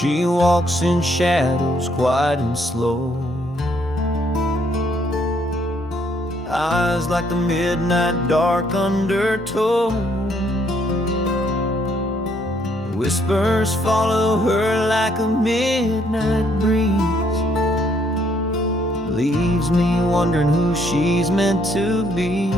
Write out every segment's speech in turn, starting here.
She walks in shadows, quiet and slow. Eyes like the midnight dark undertow. Whispers follow her like a midnight breeze. Leaves me wondering who she's meant to be.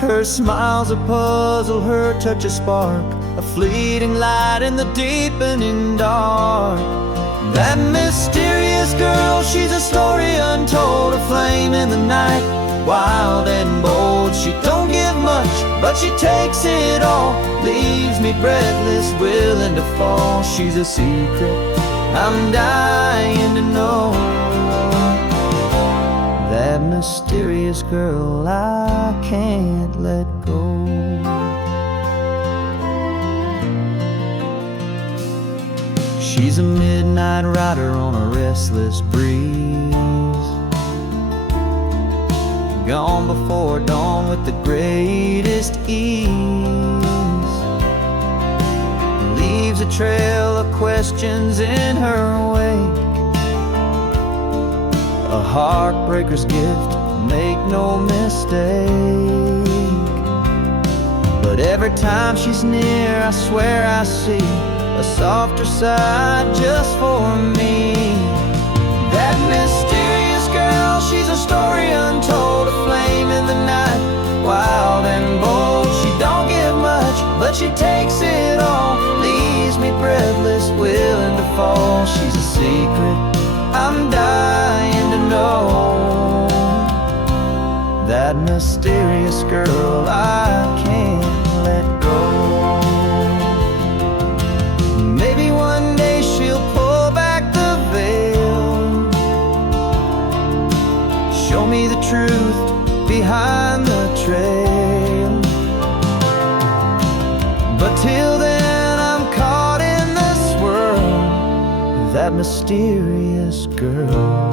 Her smile's a puzzle, her touch a spark, a fleeting light in the deepening dark. That mysterious girl, she's a story untold, a flame in the night, wild and bold. She don't give much, but she takes it all, leaves me breathless, willing to fall. She's a secret I'm dying to know. That mysterious girl I can't let go. She's a midnight rider on a restless breeze, gone before dawn with the greatest ease. Leaves a trail of questions in her wake, a heartbreaker's gift, make no mistake. But every time she's near, I swear I see a softer side just for me. That mysterious girl, she's a story untold, a flame in the night, wild and bold. She don't give much, but she takes it all, leaves me breathless, willing to fall. She's a secret I'm dying to know. That mysterious girl I can't let go. Maybe one day she'll pull back the veil, show me the truth behind the trail. But till then I'm caught in this world, that mysterious girl.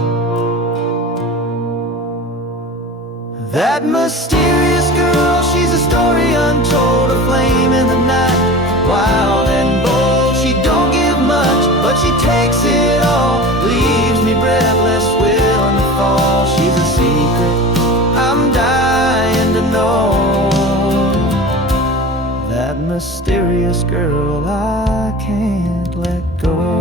That mysterious girl, she's a story untold, a flame in the night, wild and bold. She don't give much, but she takes it all, leaves me breathless, willing to fall. She's a secret I'm dying to know. That mysterious girl I can't let go.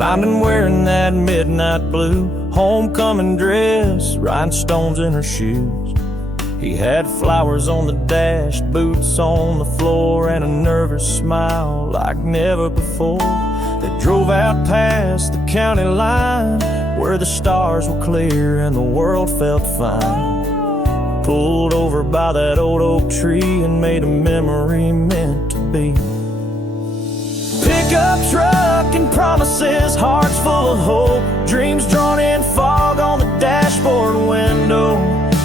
climbed in wearing that midnight blue homecoming dress, rhinestones in her shoes. He had flowers on the dash, boots on the floor, and a nervous smile like never before. They drove out past the county line, where the stars were clear and the world felt fine. Pulled over by that old oak tree and made a memory meant to be. Pickup truck and promises, hearts full of hope, dreams drawn in fog on the dashboard window.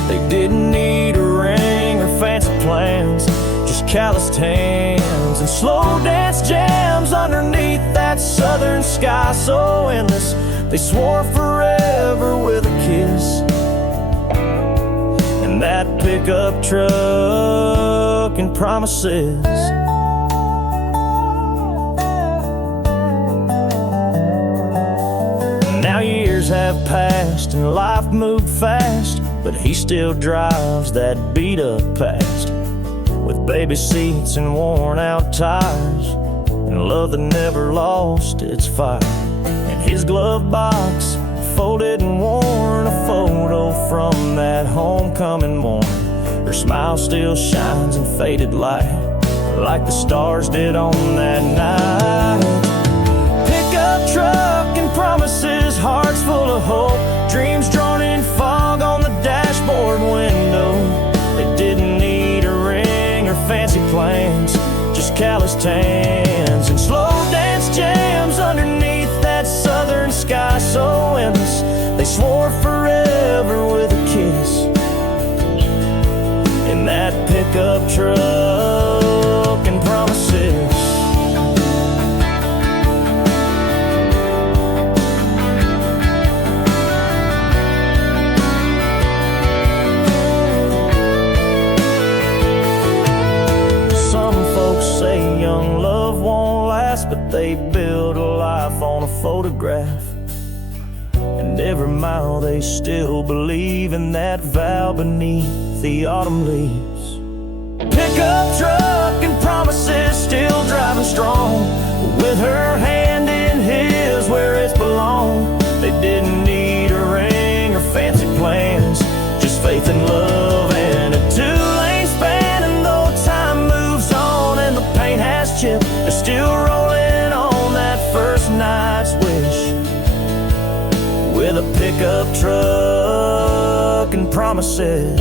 They didn't need a ring or fancy plans, just calloused hands and slow dance jams underneath that southern sky so endless. They swore forever with a kiss. And that pickup truck and promises. Now years have passed and life moved fast, but he still drives that beat-up past, with baby seats and worn-out tires, and love that never lost its fire. In his glove box, folded and worn, a photo from that homecoming morning. Her smile still shines in faded light, like the stars did on that night. Pickup truck and promises, hearts full of hope, dreams drawn in fog on the dashboard window. They didn't need a ring or fancy plans, just calloused hands and slow dance jams underneath that southern sky so endless. They swore forever with a kiss. In that pickup truck and promises. Young love won't last, but they build a life on a photograph. And every mile they still believe in that vow beneath the autumn leaves. Pickup truck and promises, still driving strong, with her hand in his where it's belonged. They didn't need a ring or fancy plans, just faith and love and a two-lane span. And though time moves on and the paint has chipped, they're still rolling on that first night's wish, with a pickup truck and promises.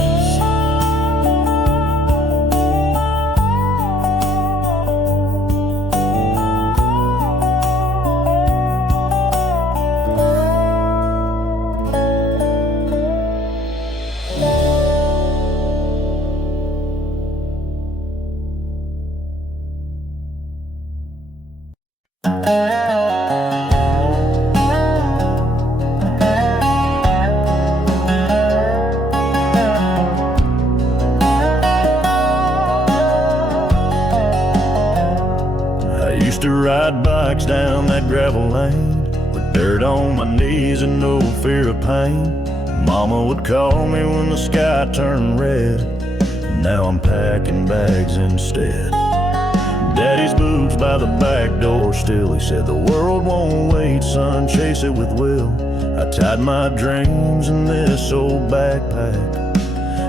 To ride bikes down that gravel lane with dirt on my knees and no fear of pain. Mama would call me when the sky turned red. Now I'm packing bags instead. Daddy's boots by the back door still. He said the world won't wait, son, chase it with will. I tied my dreams in this old backpack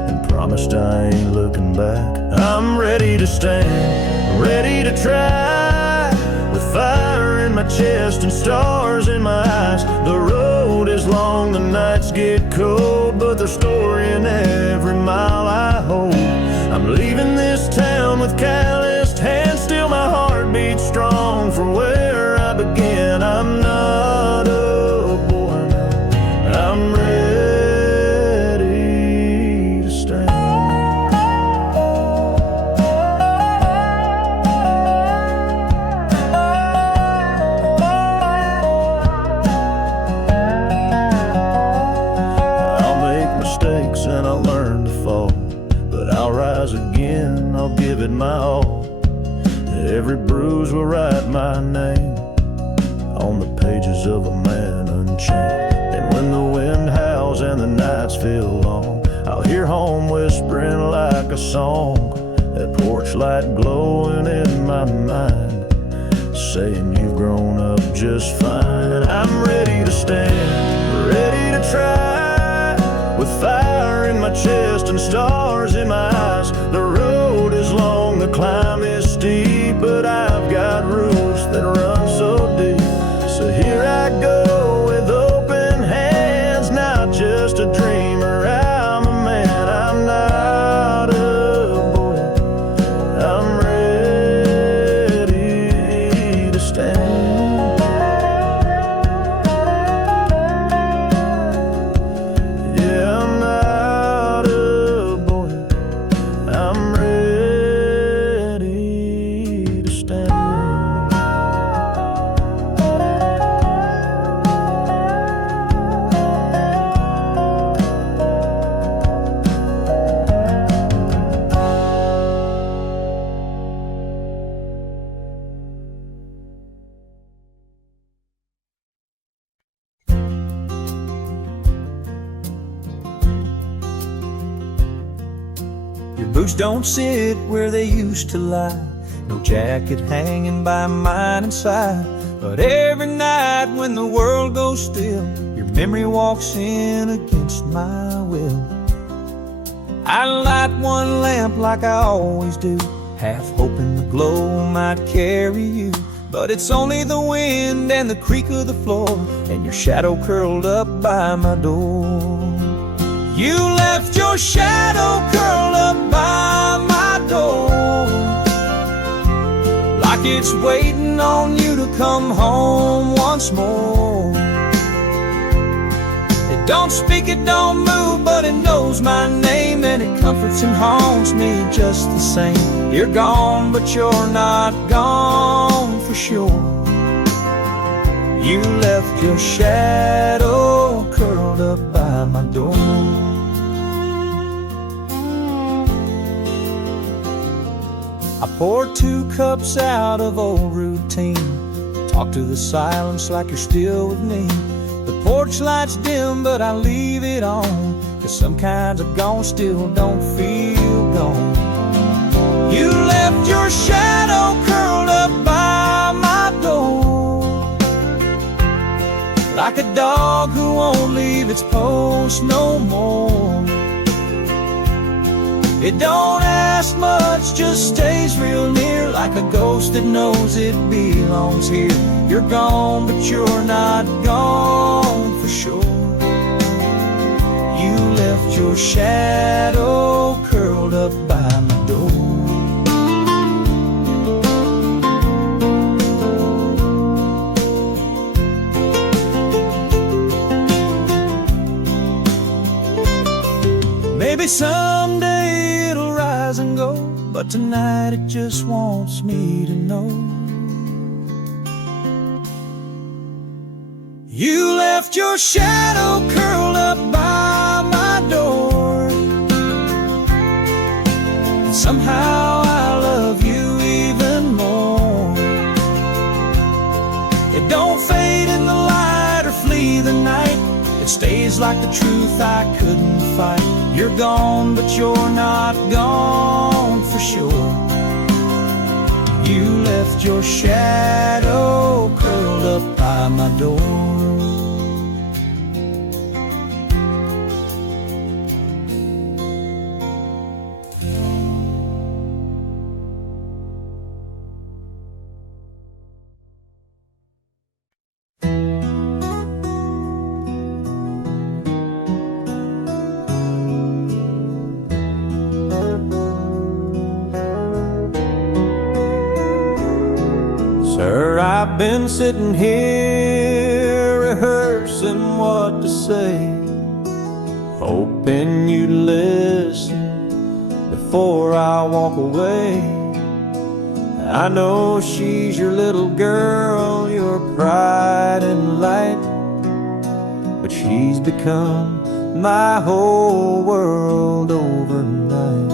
and promised I ain't looking back. I'm ready to stand, ready to try, with fire in my chest and stars in my eyes. The road is long, the nights get cold, but there's story in every mile I hold. I'm leaving this town with calloused hands, still my heart beats strong for where I began. I'm not a boy now, I'm ready to stand. Mistakes and I'll learn to fall, but I'll rise again, I'll give it my all. Every bruise will write my name on the pages of a man unchained. And when the wind howls and the nights feel long, I'll hear home whispering like a song, that porch light glowing in my mind. saying you've grown up just fine. I'm ready to stand, ready to try, with fire in my chest and stars in my eyes. The road is long, the climb is steep, but I've got roots that run so deep. So here I go with open hands, not just a dreamer, I'm a man. I'm not a boy, I'm ready to stand. Yeah, I'm not a boy, I'm ready to stand. Your boots don't sit where they used to lie, no jacket hanging by mine inside. But every night when the world goes still, your memory walks in against my will. I light one lamp like I always do, half hoping the glow might carry you. But it's only the wind and the creak of the floor, and your shadow curled up by my door. You left your shadow curled up by my door, like it's waiting on you to come home once more. It don't speak, it don't move, but it knows my name, and it comforts and haunts me just the same. You're gone, but you're not gone for sure. You left your shadow curled up by my door. I poured 2 cups out of old routine, talk to the silence like you're still with me. The porch light's dim, but I leave it on, 'cause some kinds of gone still don't feel gone. You left your shadow curled up by my door, like a dog who won't leave its post no more. It don't ask much, just stays real near, like a ghost that knows it belongs here. You're gone, but you're not gone for sure. You left your shadow curled up by my door. Maybe someday it'll rise and go, but tonight it just wants me to know. You left your shadow curled up by my door, and somehow I love you even more. It don't fade in the light or flee the night, it stays like the truth I couldn't fight. You're gone, but you're not gone for sure. You left your shadow curled up by my door. Sir, I've been sitting here rehearsing what to say, hoping you'd listen before I walk away. I know she's your little girl, your pride and light, but she's become my whole world overnight.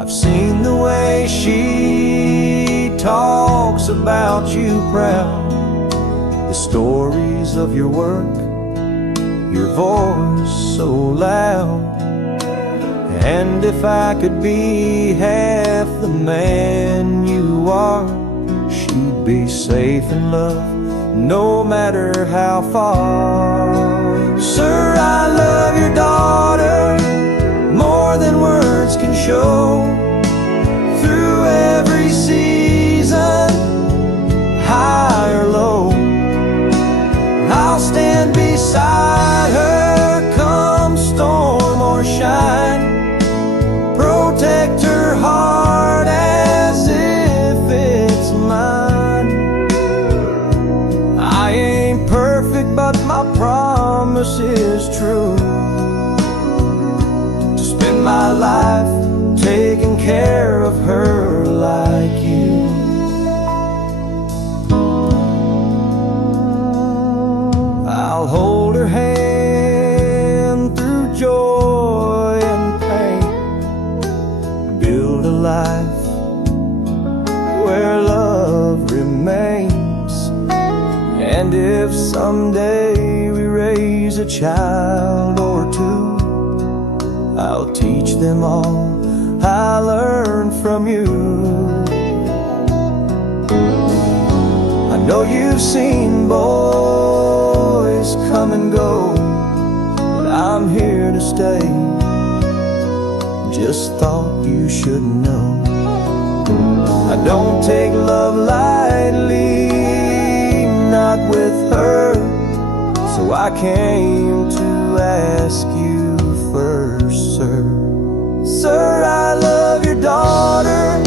I've seen the way she talks about you proud, the stories of your work, your voice so loud. And if I could be half the man you are, she'd be safe in love, no matter how far. Sir, I love your daughter more than words can show. Through every season, high or low, I'll stand beside her, come storm or shine. Protect her heart as if it's mine. I ain't perfect, but my promise is true, to spend my life taking care of her like you. I'll hold her hand through joy and pain, build a life where love remains. And if someday we raise a child or two, I'll teach them all I learned from you. I know you've seen boys come and go, but I'm here to stay. Just thought you should know, I don't take love lightly, not with her. So I came to ask you first, sir. Sir, I love your daughter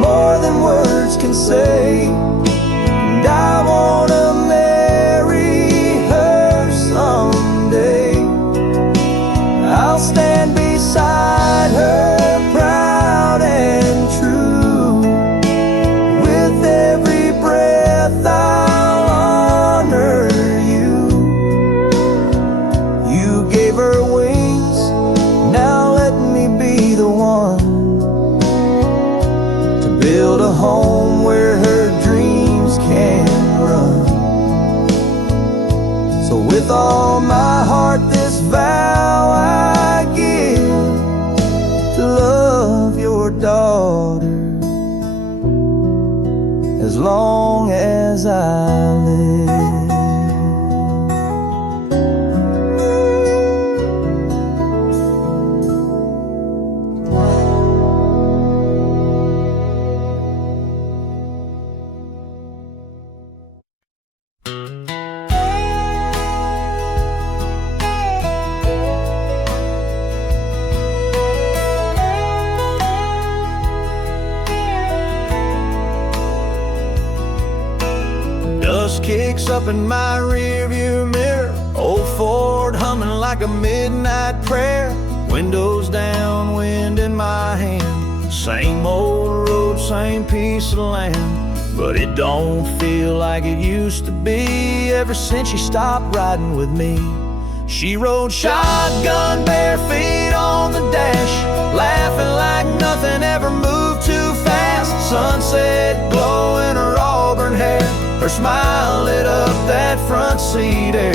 more than words can say, and I wanna marry her someday. I'll stand beside her, proud and true. With every breath I'll honor you. You gave her wings, now let me be the one to build a home where her dreams can run. So with all my heart this vow I give, to love your daughter as long as I live. Dust kicks up in my rearview mirror, old Ford humming like a midnight prayer. Windows down, wind in my hand, same old road, same piece of land. But it don't feel like it used to be ever since she stopped riding with me. She rode shotgun, bare feet on the dash, laughing like nothing ever moved too fast. Sunset glow in her auburn hair, her smile lit up that front seat air.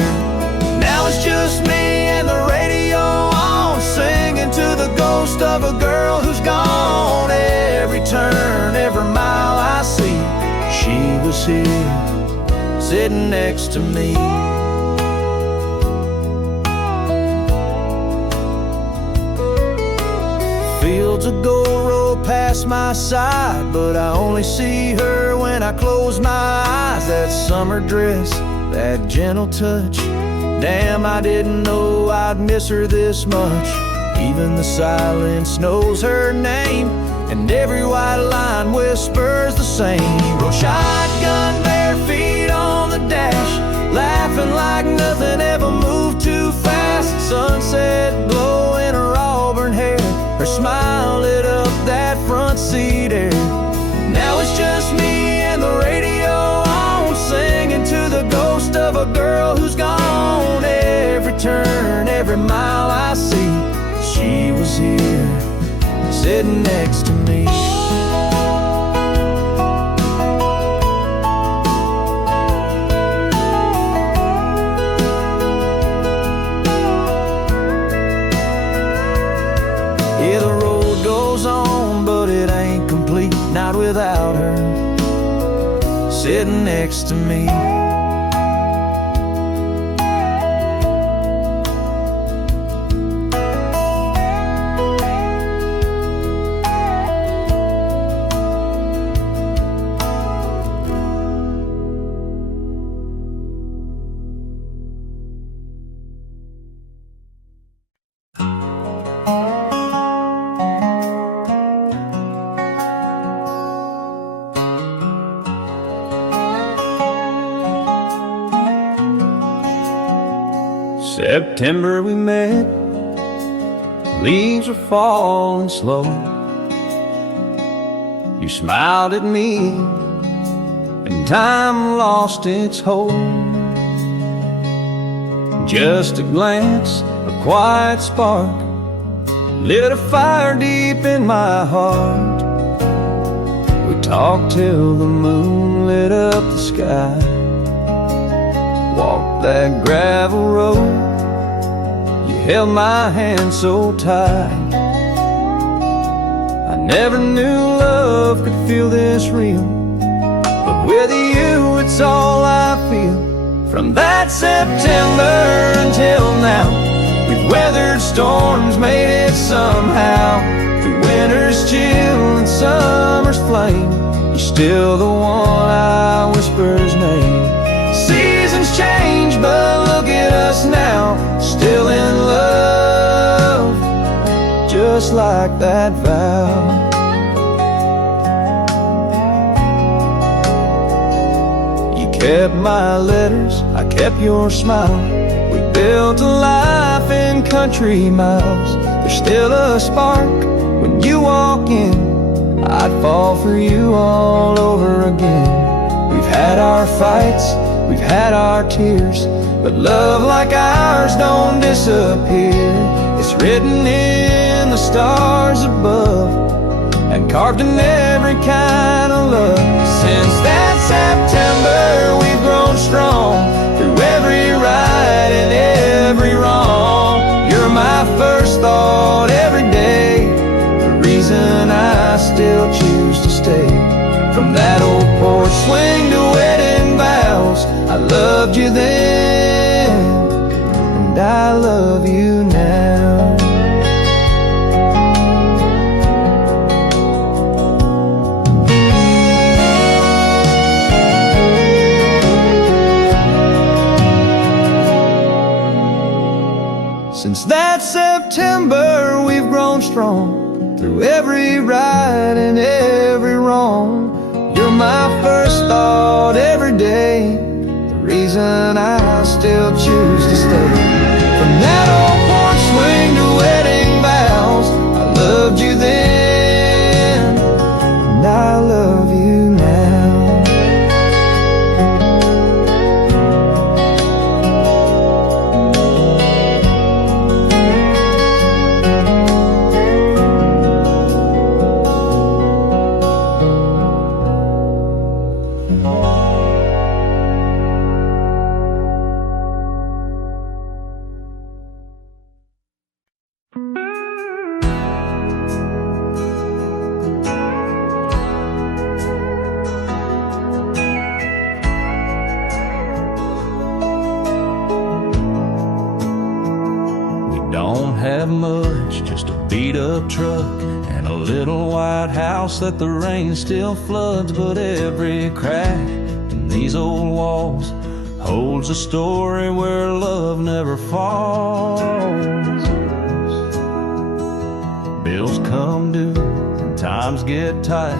Now it's just me and the radio on, singing to the ghost of a girl who's gone. Every turn, every mile I see, she was here, sitting next to me. Fields of gold roll past my side, but I only see her when I close my eyes. That summer dress, that gentle touch, damn, I didn't know I'd miss her this much. Even the silence knows her name, and every white line whispers the same. Rode shotgun, bare feet on the dash, laughing like nothing ever moved too fast. Sunset glow in her auburn hair, her smile lit up that front seat air. Now it's just me and the radio on, singing to the ghost of a girl who's gone. Every turn, every mile I see, she was here, sitting next to me. Yeah, the road goes on, but it ain't complete, not without her. sitting next to me. September we met, leaves were falling slow. You smiled at me, and time lost its hold. Just a glance, a quiet spark, lit a fire deep in my heart. We talked till the moon lit up the sky, walked that gravel road. You held my hand so tight. I never knew love could feel this real, but with you it's all I feel. From that September until now, we've weathered storms, made it somehow. Through winter's chill and summer's flame, you're still the one I whisper's name. Seasons change, but look at us now, still in love, just like that vow. You kept my letters, I kept your smile. We built a life in country miles. There's still a spark when you walk in, I'd fall for you all over again. We've had our fights, we've had our tears, but love like ours don't disappear. It's written in the stars above and carved in every kind of love. Since that September we've grown strong, through every right and every wrong. You're my first thought every day, the reason I still choose to stay. From that old porch swing to wedding vows, I loved you then, and I love you now. Since that September we've grown strong, through every right and every wrong. You're my first thought every day, the reason I still choose to stay. From that old porch swing to wedding vows, I loved you then, and I love you now. Have much, just a beat-up truck and a little white house that the rain still floods. But every crack in these old walls holds a story where love never falls. Bills come due and times get tight,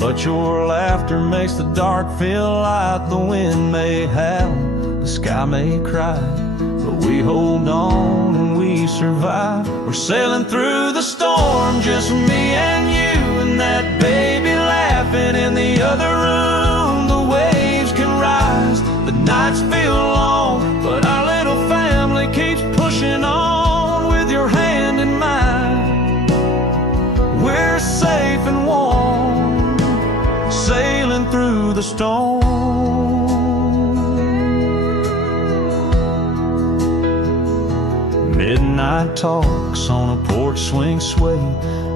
but your laughter makes the dark feel light. The wind may howl, the sky may cry, but we hold on and we survive. We're sailing through the storm, just me and you, and that baby laughing in the other room. The waves can rise, the nights feel long, but our little family keeps pushing on. With your hand in mine, we're safe and warm, sailing through the storm. Midnight talks on a porch swing sway,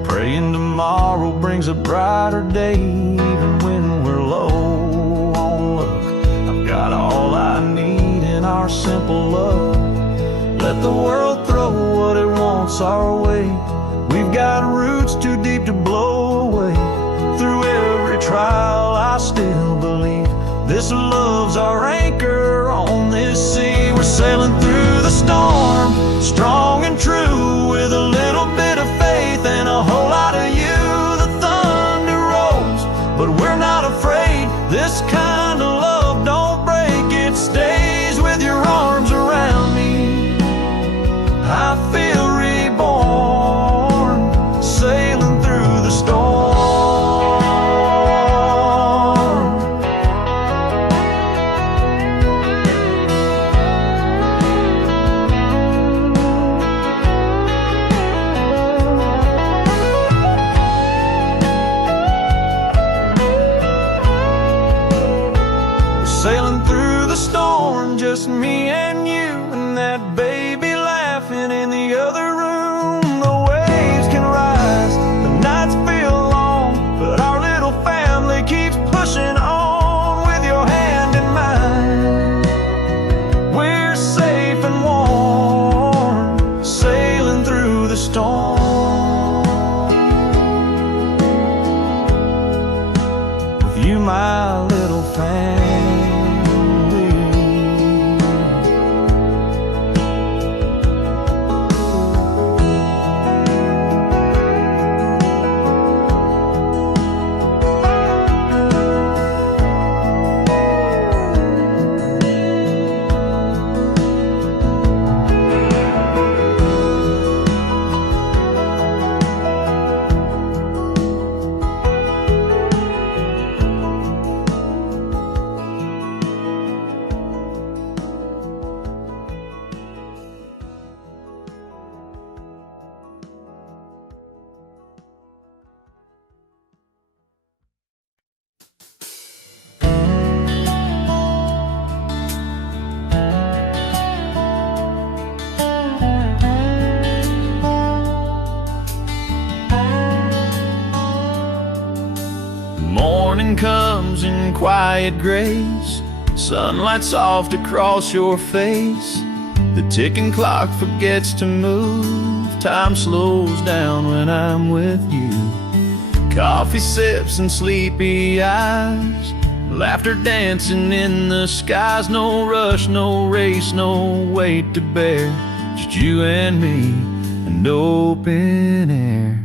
praying tomorrow brings a brighter day. Even when we're low our simple love. Let the world throw what it wants our way. We've got roots too deep to blow away. Through every trial I still believe this love's our anchor on this sea. We're sailing through the storm, strong and true, with a little bit of faith and a whole lot of you. The thunder rolls, but we're not afraid. This kind of love don't break, it stays with your arms around me. I feel reborn, sailing through the storm. Sailing through the storm, just me and you, and that baby laughing in the other room. The waves can rise, the nights feel long, but our little family keeps pushing on. With your hand in mine, we're safe and warm, sailing through the storm. With you, my little family. Morning comes in quiet grace, sunlight soft across your face. The ticking clock forgets to move, time slows down when I'm with you. Coffee sips and sleepy eyes, laughter dancing in the skies. No rush, no race, no weight to bear, just you and me and open air.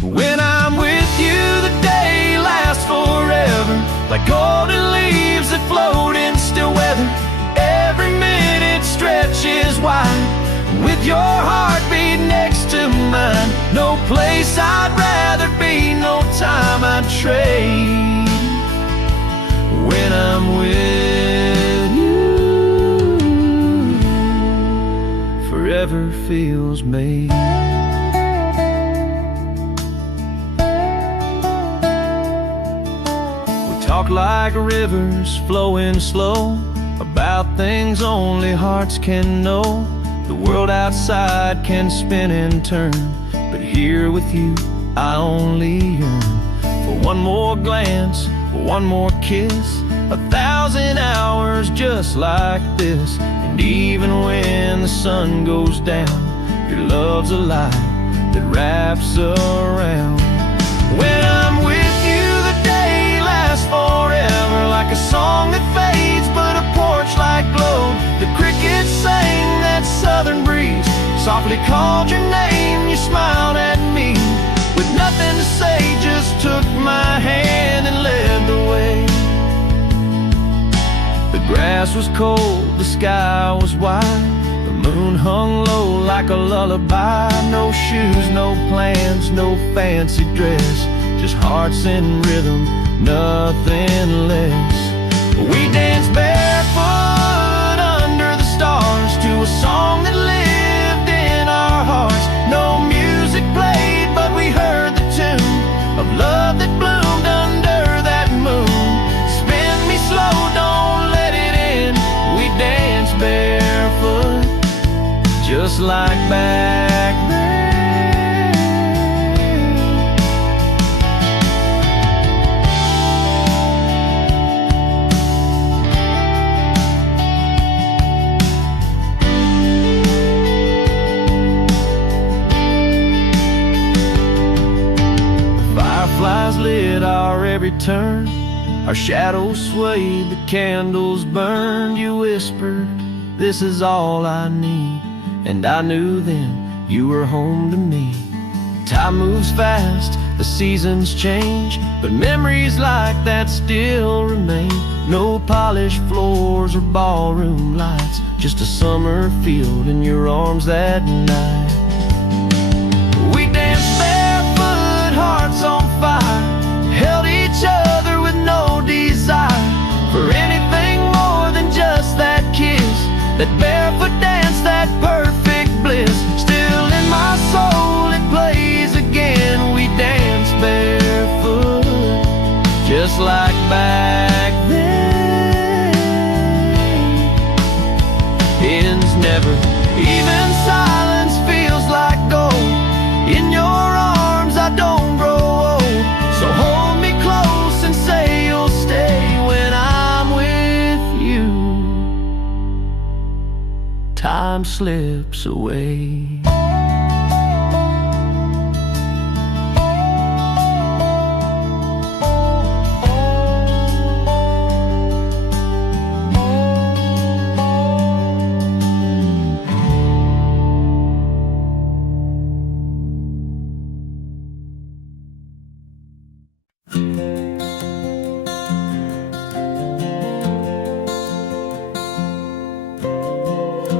When I'm with you, the day lasts forever, like golden leaves that float in still weather. Every minute stretches wide, with your heartbeat next to mine. No place I'd rather be, no time I'd trade. When I'm with you, forever feels made. Talk like rivers flowing slow, about things only hearts can know. The world outside can spin and turn, but here with you I only yearn for one more glance, for one more kiss. 1,000 hours just like this, and even when the sun goes down, your love's a light that wraps around. When I'm with you, the day lasts forever, like a song that fades but a porch light glowed. The crickets sang that southern breeze, softly called your name, you smiled at me. With nothing to say, just took my hand and led the way. The grass was cold, the sky was wide, the moon hung low like a lullaby. No shoes, no plans, no fancy dress, just hearts in rhythm, nothing less. We danced barefoot under the stars to a song that lived in our hearts. No music played, but we heard the tune of love that bloomed under that moon. Spin me slow, don't let it end. We danced barefoot, just like back then. return. Our shadows swayed, the candles burned. You whispered, this is all I need. And I knew then you were home to me. Time moves fast, the seasons change, but memories like that still remain. No polished floors or ballroom lights, just a summer field in your arms that night. We danced barefoot, hearts on fire, held each other with no desire for anything more than just that kiss, that barefoot dance, that perfect bliss. Still in my soul it plays again. We danced barefoot, just like back then. Ends never, even silence feels like gold. In your arms I don't grow old. So hold me close and say you'll stay when I'm with you. Time slips away.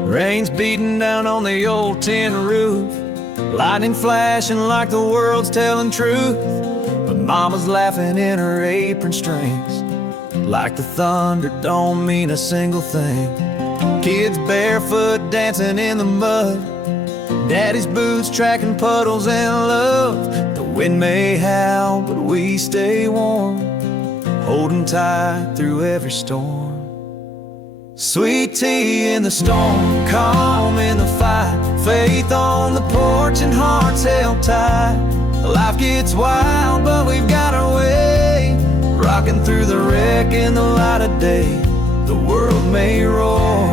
Rain's beating down on the old tin roof, lightning flashing like the world's telling truth. But Mama's laughing in her apron strings, like the thunder don't mean a single thing. Kids barefoot dancing in the mud, Daddy's boots tracking puddles and love. The wind may howl, but we stay warm, holding tight through every storm. Sweet tea in the storm, calm in the fight, faith on the porch and hearts held tight. Life gets wild, but we've got our way, rocking through the wreck in the light of day. The world may roar,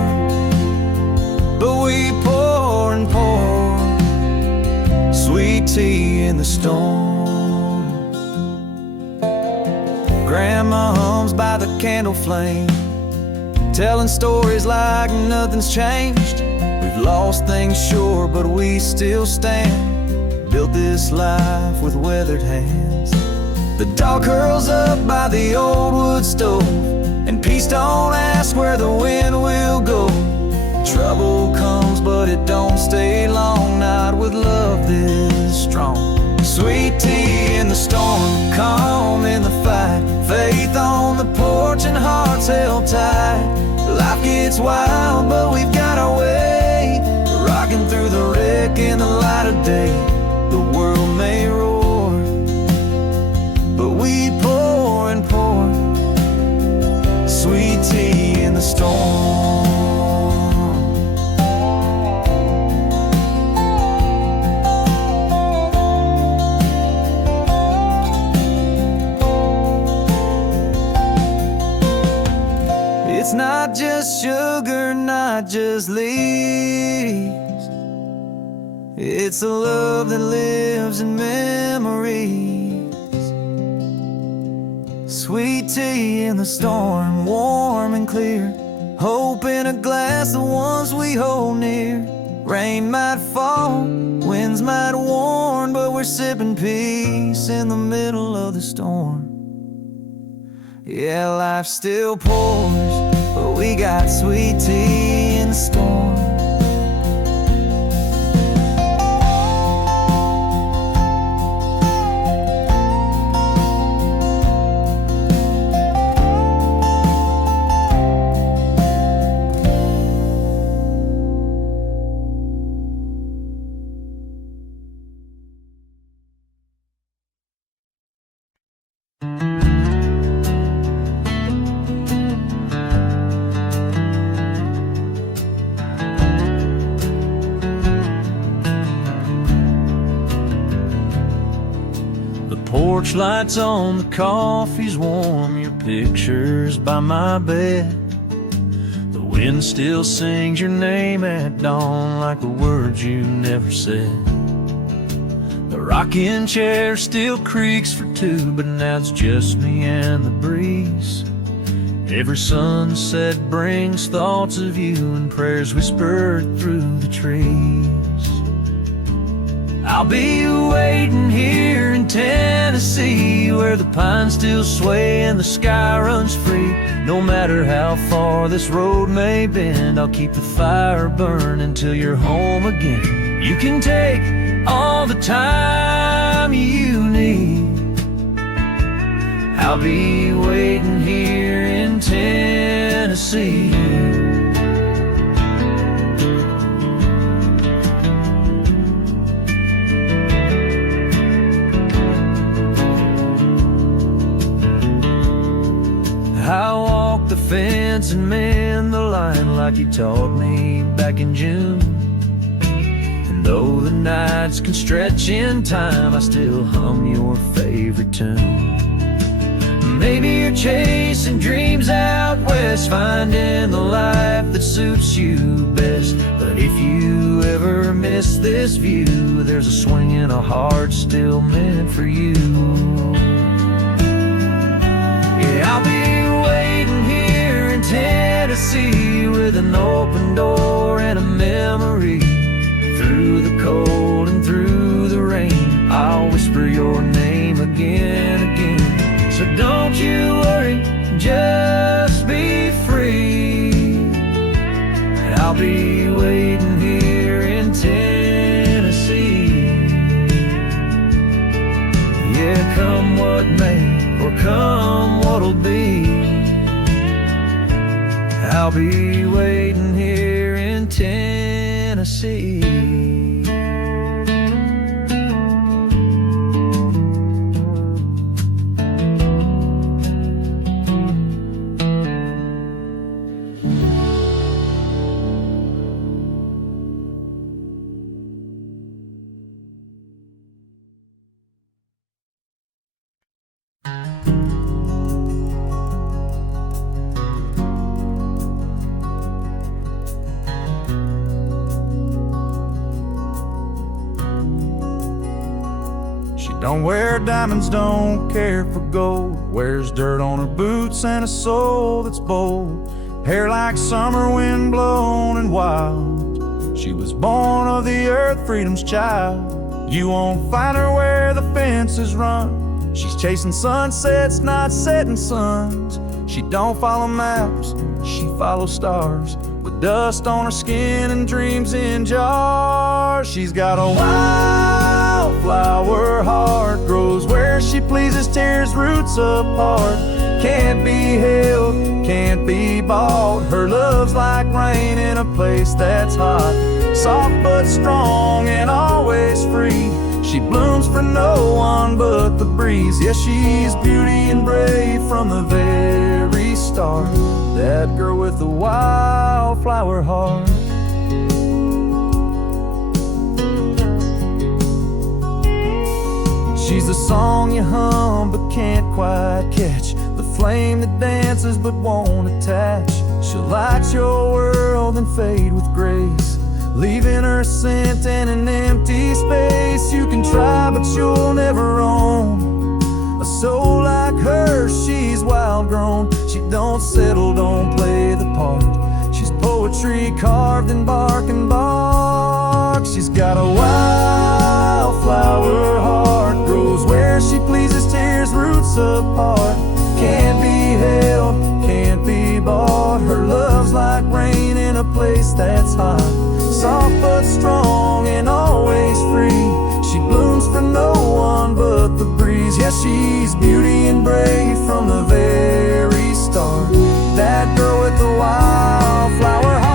but we pour and pour. Sweet tea in the storm. Grandma hums by the candle flame, telling stories like nothing's changed. We've lost things, sure, but we still stand. Built this life with weathered hands. The dog curls up by the old wood stove, and peace don't ask where the wind will go. Trouble comes, but it don't stay long, not with love this strong. Sweet tea in the storm, calm in the fight, faith on the porch and hearts held tight. Life gets wild, but we've got our way, rocking through the wreck in the light of day. The world may roar, but we pour and pour. Sweet tea in the storm. It's not just sugar, not just leaves. It's a love that lives in memories. Sweet tea in the storm, warm and clear. Hope in a glass, the ones we hold near. Rain might fall, winds might warn, but we're sipping peace in the middle of the storm. Yeah, life still pours, but we got sweet tea in the storm. Porch lights on, the coffee's warm, your picture's by my bed. The wind still sings your name at dawn like the words you never said. The The rocking chair still creaks for two, but now it's just me and the breeze. Every sunset brings thoughts of you and prayers whispered through the trees. I'll be waiting here in Tennessee, where the pines still sway and the sky runs free. No matter how far this road may bend, I'll keep the fire burning till you're home again. You can take all the time you need. I'll be waiting here in Tennessee. I walk the fence and mend the line like you taught me back in June. And though the nights can stretch in time, I still hum your favorite tune. Maybe you're chasing dreams out west, finding the life that suits you best. But if you ever miss this view, there's a swing in a heart still meant for you. Yeah, I'll be waiting here in Tennessee, with an open door and a memory. Through the cold and through the rain, I'll whisper your name again, again. So don't you worry, just be free. I'll be waiting here in Tennessee. Yeah, come what may, or come what'll be, I'll be waiting here in Tennessee. Don't wear diamonds, don't care for gold. Wears dirt on her boots and a soul that's bold. Hair like summer wind blown and wild. She was born of the earth, freedom's child. You won't find her where the fences run. She's chasing sunsets, not setting suns. She don't follow maps, she follows stars. With dust on her skin and dreams in jars. She's got a wildflower heart, grows where she pleases, tears roots apart. Can't be held, can't be bought. Her love's like rain in a place that's hot. Soft but strong and always free. She blooms for no one but the breeze. Yeah, she's beauty and brave from the very start. That girl with the wildflower heart. She's the song you hum but can't quite catch, the flame that dances but won't attach. She'll light your world and fade with grace, leaving her scent in an empty space. You can try but you'll never own a soul like her. She's wild grown, she don't settle, don't play the part. She's poetry carved in bark and bark. She's got a wildflower heart, grows where she pleases, tears roots apart. Can't be held, can't be bought. Her love's like rain in a place that's hot. Soft but strong and always free. She blooms for no one but the breeze. Yeah, she's beauty and brave from the very start. That girl with the wildflower heart.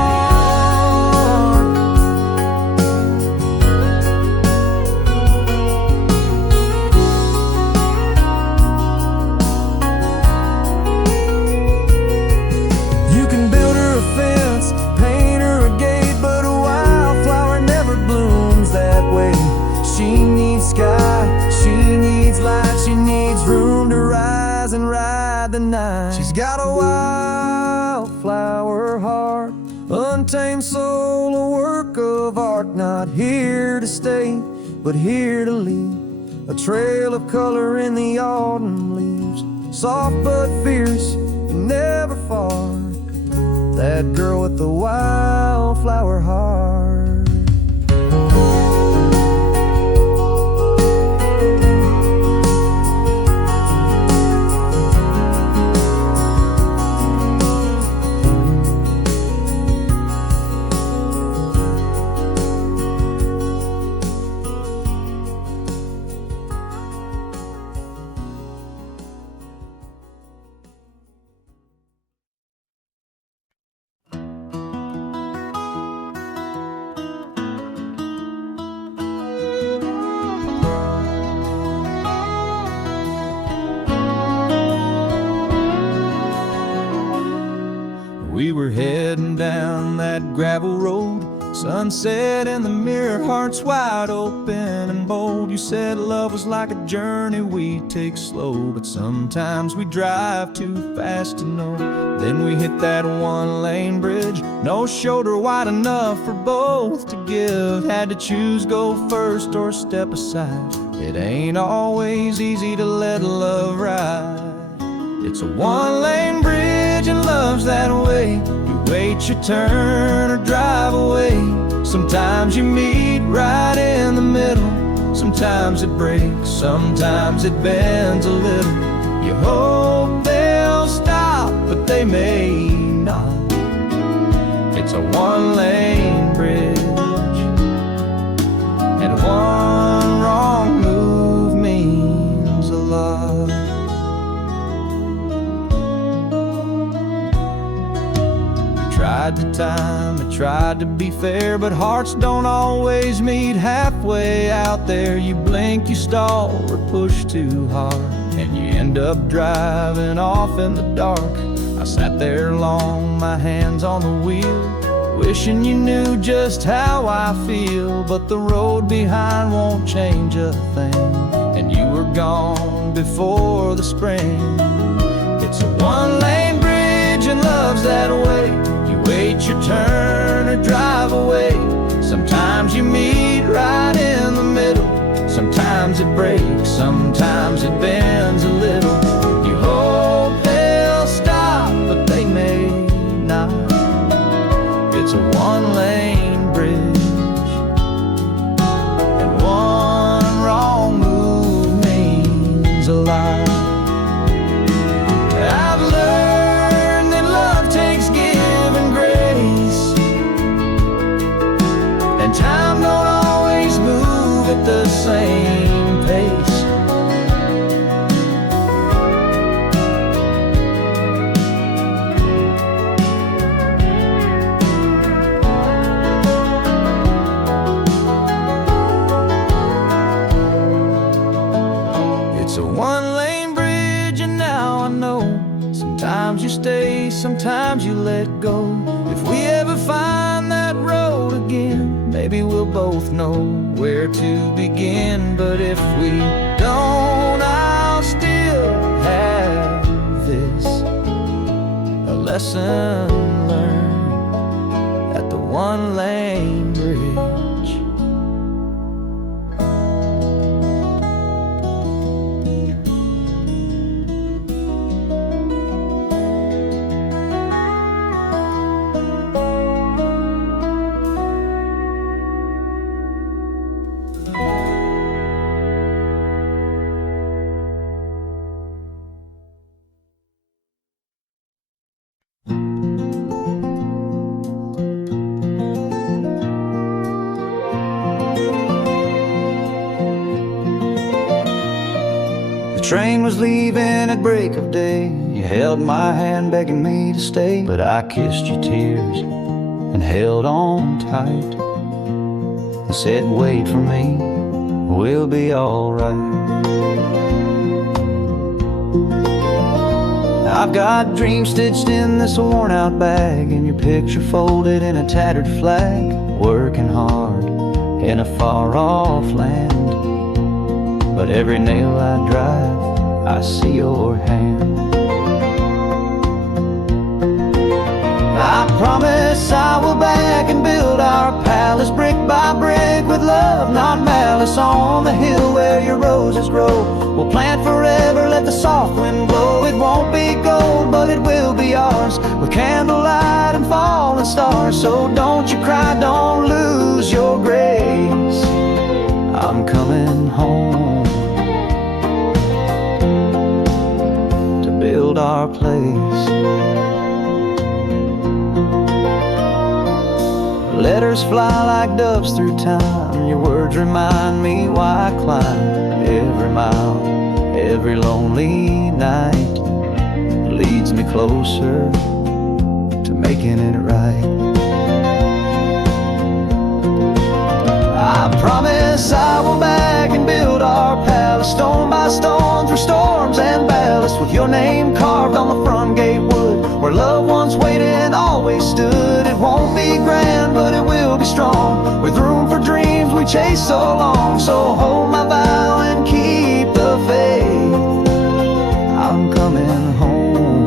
You can build her a fence, paint her a gate, but a wildflower never blooms that way. She needs sky, she needs light, she needs room to rise and ride the night. She's got a wildflower heart, untamed soul, a work of art, not here to stay. but here to leave a trail of color in the autumn leaves. Soft but fierce, never far, that girl with the wildflower heart. We were heading down that gravel road, sunset in the mirror, hearts wide open and bold. You said love was like a journey we take slow, but sometimes we drive too fast to know. Then we hit that one-lane bridge, no shoulder wide enough for both to give. Had to choose, go first or step aside. It ain't always easy to let love ride. It's a one-lane bridge and love's that way. You wait your turn or drive away. Sometimes you meet right in the middle. Sometimes it breaks, sometimes it bends a little. You hope they'll stop, but they may not. It's a one-lane bridge, and one wrong move means a lot. Tried to time, I tried to be fair, but hearts don't always meet halfway out there. You blink, you stall, or push too hard, and you end up driving off in the dark. I sat there long, my hands on the wheel, wishing you knew just how I feel. But the road behind won't change a thing, and you were gone before the spring. It's a one-lane bridge and love's that way. Wait your turn or drive away. Sometimes you meet right in the middle. Sometimes it breaks, sometimes it bends a little. You hope they'll stop, but they may not. It's a one-lane bridge, and one wrong move means a lot. I've learned that love takes time don't always move at the same pace. It's a one-lane bridge, and now I know. Sometimes you stay, sometimes you let go. If we ever find that road again, maybe we'll both know where to begin. But if we don't, I'll still have this, a lesson learned at the one-lane bridge. The train was leaving at break of day. You held my hand begging me to stay, but I kissed your tears and held on tight and said, wait for me, we'll be alright. I've got dreams stitched in this worn out bag, and your picture folded in a tattered flag, working hard in a far off land. But every nail I drive, I see your hand. I promise I will back and build our palace brick by brick with love, not malice. palace on the hill where your roses grow. We'll plant forever, let the soft wind blow. It won't be gold, but it will be ours, with candlelight and falling stars. So don't you cry, don't lose your grace. I'm coming home to build our place. Letters fly like doves through time. Your words remind me why I climb every mile, every lonely night. Leads me closer to making it right. I promise I will back and build our palace, stone by stone, through storms and ballast, with your name carved on the front gate wood, where loved ones waited and always stood. It won't be grand, but it will be strong, with room for dreams we chased so long. So hold my vow and keep the faith. I'm coming home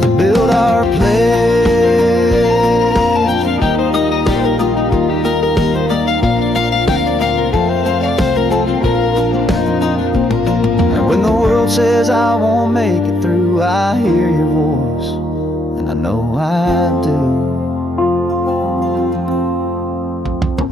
to build our place. Says I won't make it through, I hear your voice, and I know I do.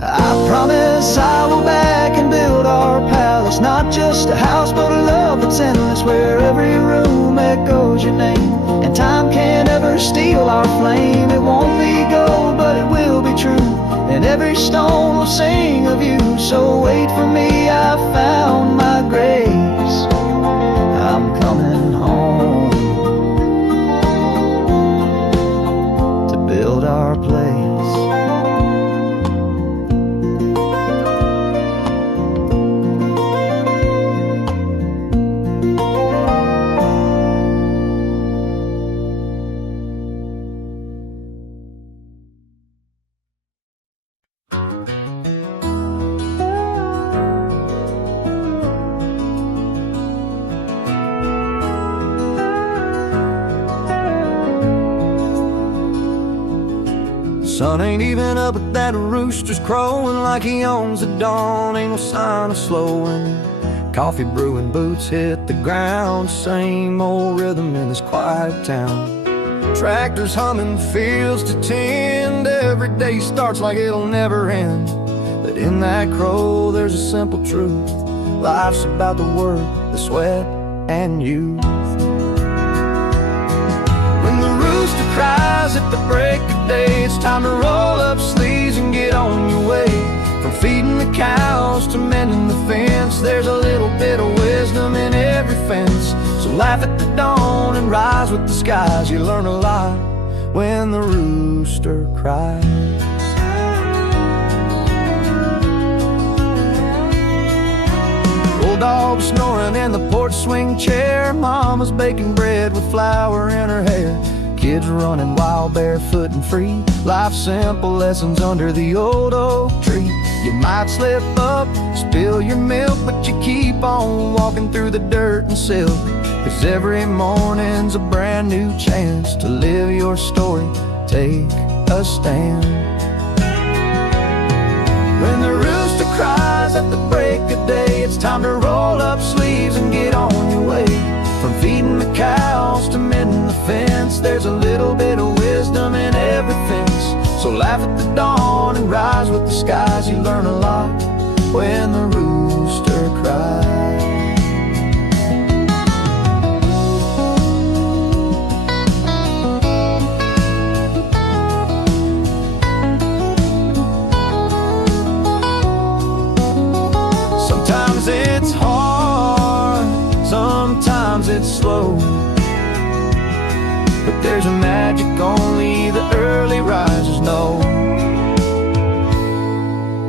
I promise I will back and build our palace, not just a house but a love that's endless, where every room echoes your name, and time can't ever steal our flame. It won't be gold, but it will be true, and every stone will sing of you. So wait for me, I've found my grace. I'm coming home to build our place. Sun ain't even up, but that rooster's crowing like he owns the dawn. Ain't no sign of slowing. Coffee brewing, boots hit the ground. Same old rhythm in this quiet town. Tractors humming, fields to tend. Every day starts like it'll never end. But in that crow there's a simple truth. Life's about the work, the sweat, and youth. When the rooster cries at the break of day, it's time to roll up sleeves and get on your way. From feeding the cows to mending the fence, there's a little bit of wisdom in every fence. So laugh at the dawn and rise with the skies. You learn a lot when the rooster cries. Dog snoring in the porch swing chair. Mama's baking bread with flour in her hair. Kids running wild, barefoot and free. Life's simple lessons under the old oak tree. You might slip up, spill your milk, but you keep on walking through the dirt and silk. 'Cause every morning's a brand new chance to live your story, take a stand. When the rooster cries at the break of day, it's time to roll up sleeves and get on your way. From feeding the cows to mending the fence, there's a little bit of wisdom in every fence. So laugh at the dawn and rise with the skies. You learn a lot when the rooster cries. It's hard, sometimes it's slow, but there's a magic only the early risers know.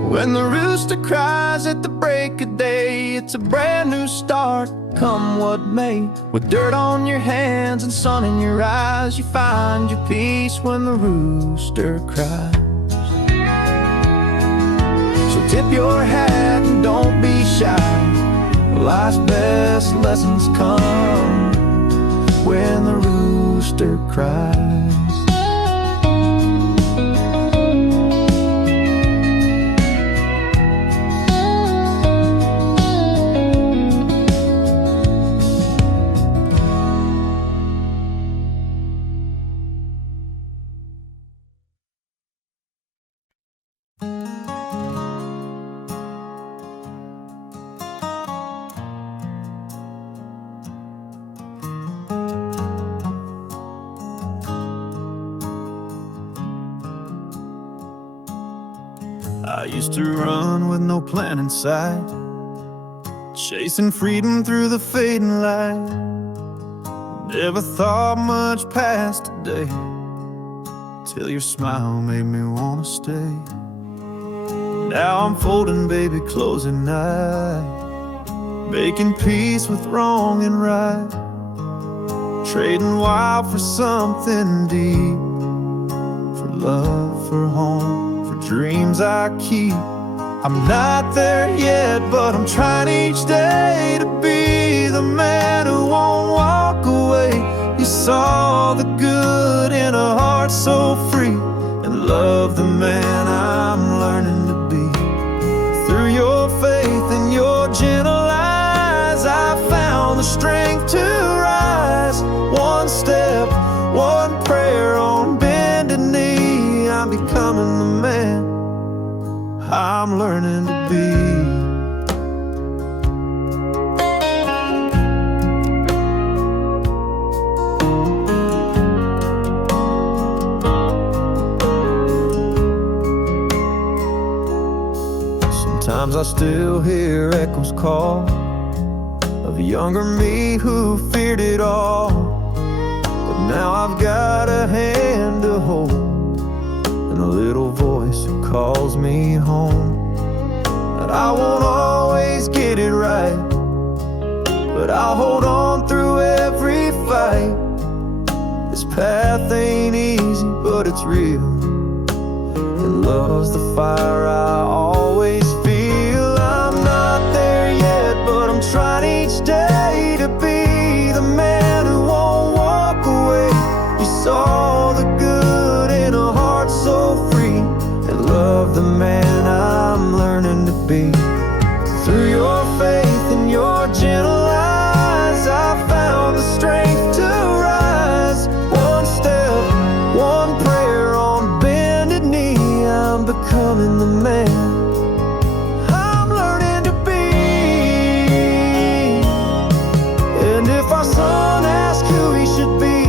When the rooster cries at the break of day, it's a brand new start, come what may. With dirt on your hands and sun in your eyes, you find your peace when the rooster cries. So tip your hat and don't be shy. Life's best lessons come when the rooster cries. I used to run with no plan in sight, chasing freedom through the fading light. Never thought much past today, till your smile made me wanna stay. Now I'm folding baby clothes at night, making peace with wrong and right, trading wild for something deep, for love, for home, for dreams I keep. I'm not there yet, but I'm trying each day to be the man who won't walk away. You saw the good in a heart so free, and love the man I'm learning to be. Through your faith and your gentle eyes, I found the strength to rise. One step, one prayer on bended knee, I'm becoming the man I'm learning to be. Sometimes I still hear echoes call of a younger me who feared it all. But now I've got a hand to hold, and a little voice who calls me home. That I won't always get it right, but I'll hold on through every fight. This path ain't easy, but it's real, and love's the fire I always feel. I'm not there yet, but I'm trying each day to be the man who won't walk away. You saw the good in a heart so free, and love the man I'm learning to be. Through your faith and your gentle eyes, I found the strength to rise. One step, one prayer on bended knee, I'm becoming the man I'm learning to be. And if our son asks who he should be,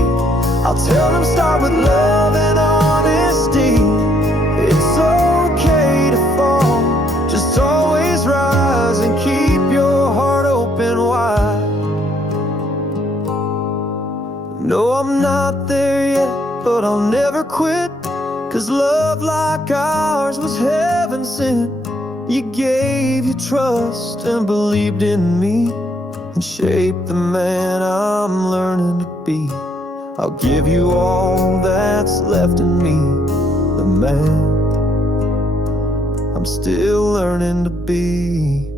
I'll tell him start with love and honesty. It's okay to fall, just always rise and keep your heart open wide. No, I'm not there yet, but I'll never quit, 'cause love like ours was heaven sent. You gave your trust and believed in me, and shaped the man I'm learning to be. I'll give you all that's left in me, the man I'm still learning to be.